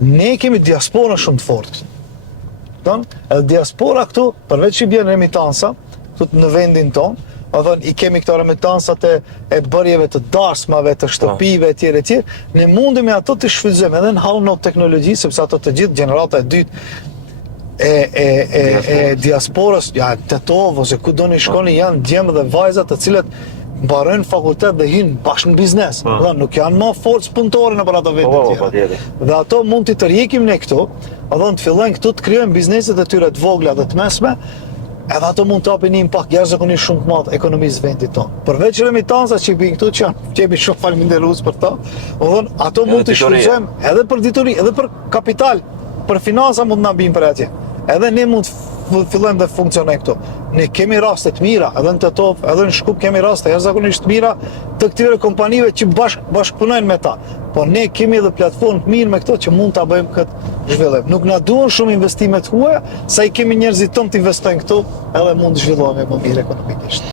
Ne kemi diaspora shumë të fortë. Edhe diaspora këtu, përveç që i bjen remitansa, këtu në vendin tonë, i kemi këto remitansat e bërjeve të darsmave, të shtëpive, etj. Ne mundemi ato të shfrytëzojmë edhe në hallën e teknologjisë, sepse ato të gjithë gjenerata e dytë e diasporës, ja, Tetov ose ku doni shkoni, janë djemë dhe vajza të cilët mbarojnë fakultet dhe hynë bashkë në biznes. Nuk janë më forcë punëtore në për ato vete tjera. Dhe ato mund t'i tërjekim ne këtu, të fillojnë këtu të krijojnë bizneset e tyre të vogla dhe të mesme, edhe ato mund të hapin një impakt jashtëzakonisht shumë të madh ekonomisë vendit tonë. Përveç remitansa që i bëjnë këtu që jemi shumë falënderues për to, ato mund të shfrytëzojmë edhe për dituri, edhe për kapital, për financa mund na bijnë për atje. Edhe ne mund fillojmë dhe funksionojmë këtu. Ne kemi raste të mira, edhe në Tetov, edhe në Shkup kemi raste jashtëzakonisht të mira të këtyre kompanive që bashkëpunojnë me ta. Po ne kemi edhe platformë të mirë me këto që mund ta bëjmë këtë zhvillim. Nuk na duan shumë investime të huaja, sa i kemi njerëzit tonë të investojnë këtu, edhe mund të zhvillohemi më mirë ekonomikisht.